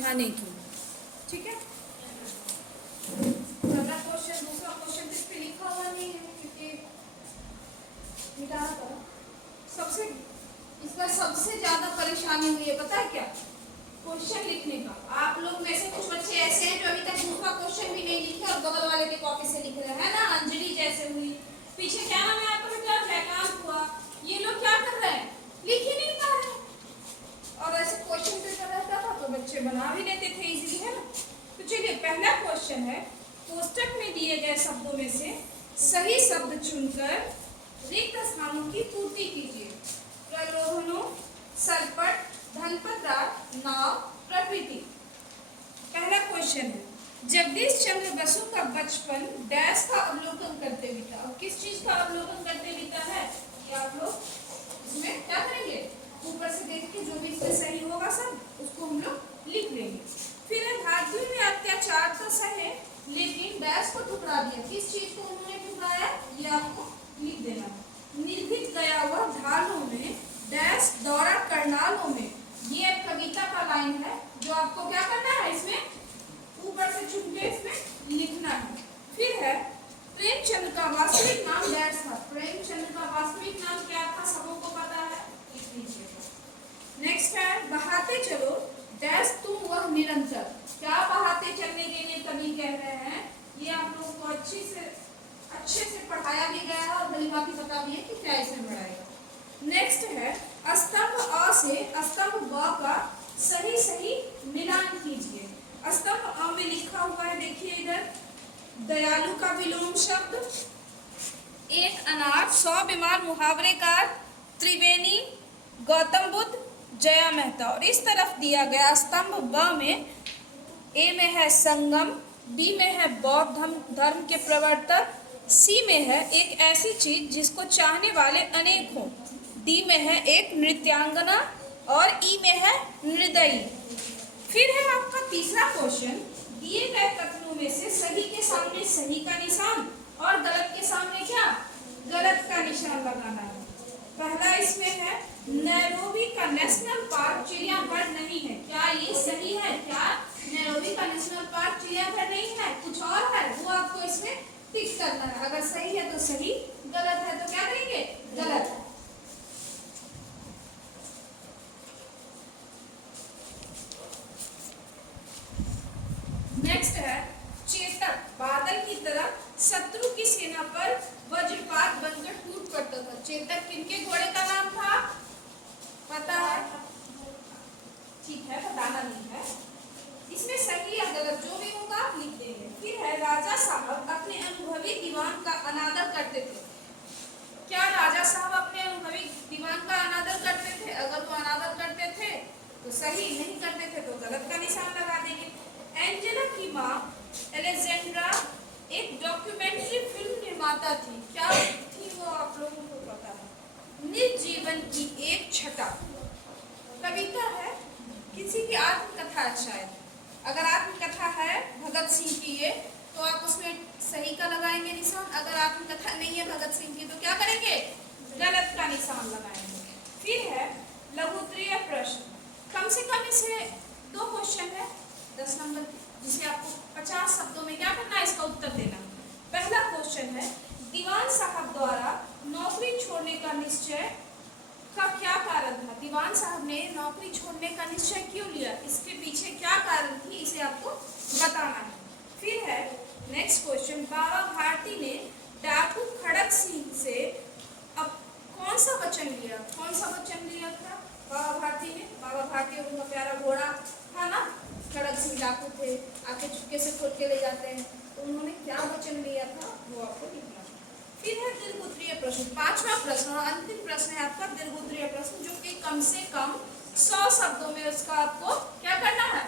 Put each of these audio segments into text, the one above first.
समझाने की। ठीक है, अगला क्वेश्चन, दूसरा क्वेश्चन इस पे लिखा हुआ नहीं है क्योंकि मिटा दो। सबसे इस बार सबसे ज्यादा परेशानी हुई है, पता है क्या, क्वेश्चन लिखने का। आप लोग में से कुछ बच्चे ऐसे हैं जो अभी तक दूसरा क्वेश्चन भी नहीं लिखे और बगल वाले की कॉपी से लिख रहे हैं ना। अंजलि जैसे हुई, पीछे क्या नाम है आपका बेटा, जयकांत हुआ, ये लोग क्या कर रहे हैं, लिख ही नहीं पा रहे। और ऐसे क्वेश्चन पेपर रहता था तो बच्चे बना भी लेते थे इजीली, है ना। तो चलिए पहला क्वेश्चन है, कोष्टक में दिए गए शब्दों में से सही शब्द चुनकर रिक्त स्थानों की पूर्ति कीजिए। प्रलोभनों, सरपट, धनपतराट, नाव, प्रकृति। पहला क्वेश्चन है, जगदीश चंद्र बसु का बचपन डैश का अवलोकन करते बीता। और किस चीज का अवलोकन करते बीता है, ये आप लोग इसमें क्या करेंगे, ऊपर से देख के जो भी इसमें सही होगा सब उसको हम लोग लिख लेंगे। फिर है, भारतीयों ने अत्याचार तो सहे लेकिन डैश को ठुकरा दिया। किस चीज को उन्होंने ठुकराया, ये आपको लिख देना। निर्भीक गया हुआ ढालों में डैश दौरा करनालों में। ये एक कविता का लाइन है जो आपको क्या करना है, इसमें ऊपर से चुन के इसमें लिखना है। फिर है, प्रेमचंद का वास्तविक नाम डैश था। प्रेमचंद का वास्तविक नाम क्या था, सबों को पता है, लिख लीजिए। नेक्स्ट है, बहाते चलो डैश तुम वह निरंतर। क्या बहाते चलने के लिए कवि कह रहे हैं, ये आप लोगों को अच्छे से पढ़ाया भी गया है और भली बात पता भी है कि क्या इसमें पढ़ाएगा। नेक्स्ट है, स्तंभ अ से स्तंभ ब का सही मिलान कीजिए। स्तंभ अ में लिखा हुआ है, देखिए इधर, दयालु का विलोम शब्द, एक अनार, 100 बीमार, मुहावरेकार, त्रिवेणी, गौतम बुद्ध, जया मेहता। और इस तरफ दिया गया स्तंभ ब में ए में है संगम, बी में है बौद्ध धर्म के प्रवर्तक, सी में है एक ऐसी चीज जिसको चाहने वाले अनेक हों, डी में है एक नृत्यांगना और ई में है निर्दयी। फिर है आपका तीसरा क्वेश्चन, दिए गए कथनों में से सही के सामने सही का निशान और गलत के सामने क्या, गलत का निशान लगाना है। पहला इसमें है, नैरोबी का नेशनल पार्क चिड़ियाघर नहीं है। क्या ये सही है, क्या नैरोबी का नेशनल पार्क चिड़ियाघर नहीं है, कुछ और है, वो आपको इसमें टिक करना है। अगर सही है तो सही, गलत है तो क्या करेंगे, गलत। नेक्स्ट है, चेतक बादल की तरह शत्रु की सेना पर वज्रपात बनकर टूट पड़ता था। चेतक किनके घोड़े का नाम था, पता है, ठीक है, बताना नहीं है। इसमें सही या गलत जो भी होगा आप लिख देंगे। फिर है, राजा साहब अपने अनुभवी दीवान का अनादर करते थे। क्या राजा साहब अपने अनुभवी दीवान का अनादर करते थे, अगर वो अनादर करते थे तो सही, नहीं करते थे तो गलत का निशान लगा देंगे। एंजेला की माँ एलेक्जेंड्रा एक डॉक्यूमेंट्री फिल्म निर्माता थी। क्या थी वो आप लोगों को पता है, निज जीवन की एक छटा। कविता है, किसी की आत्मकथा है शायद। अगर आत्मकथा है भगत सिंह की ये, तो आप उसमें सही का लगाएंगे निशान। अगर आत्मकथा नहीं है भगत सिंह की तो क्या करेंगे, गलत का निशान लगाएंगे। फिर है, लघुत्तरीय प्रश्न, कम से कम इसे 2 क्वेश्चन है 10 नंबर के, जिसे आपको 50 शब्दों में क्या करना है, इसका उत्तर देना। पहला क्वेश्चन है, दीवान साहब द्वारा नौकरी छोड़ने का निश्चय का क्या कारण था। दीवान साहब ने नौकरी छोड़ने का निश्चय क्यों लिया, इसके पीछे क्या कारण थी, इसे आपको बताना है। फिर है नेक्स्ट क्वेश्चन, बाबा भारती ने डाकू खड़क सिंह से अब कौन सा वचन लिया, कौन सा वचन लिया था बाबा भारती ने। बाबा भारती उनका प्यारा घोड़ा था ना, खड़क सिंह डाकू थे, आके चुपके से खोल के ले जाते हैं, तो उन्होंने क्या वचन लिया था वो आपको लिखना। फिर है दीर्घोत्तरीय प्रश्न, 5वां प्रश्न और अंतिम प्रश्न है आपका दीर्घोत्तरीय प्रश्न, जो कि कम से कम 100 शब्दों में उसका आपको क्या करना है,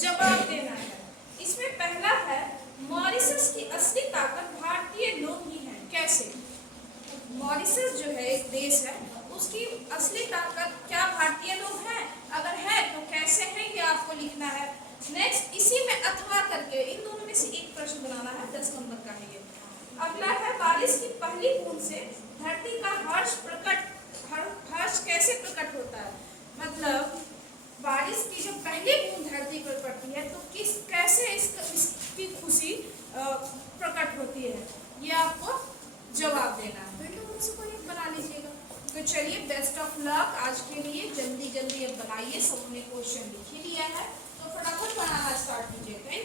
जवाब देना है। इसमें पहला है, मॉरिशस की असली ताकत भारतीय लोग ही हैं। कैसे, मॉरिशस जो है एक देश है, उसकी असली ताकत क्या भारतीय लोग हैं, अगर है तो कैसे हैं, ये आपको लिखना है। नेक्स्ट, इसी में अथवा करके इन दोनों में से एक प्रश्न बनाना है, 10 नंबर का है ये। अगला है, बारिश की पहली बूंद से धरती का हर्ष कैसे प्रकट होता है। मतलब बारिश की जो पहली बूंद धरती पर पड़ती चलिए बेस्ट ऑफ लक आज के लिए, जल्दी जल्दी अब बनाइए, सबने क्वेश्चन लिख ही लिया है तो फटाफट बनाना स्टार्ट कीजिए।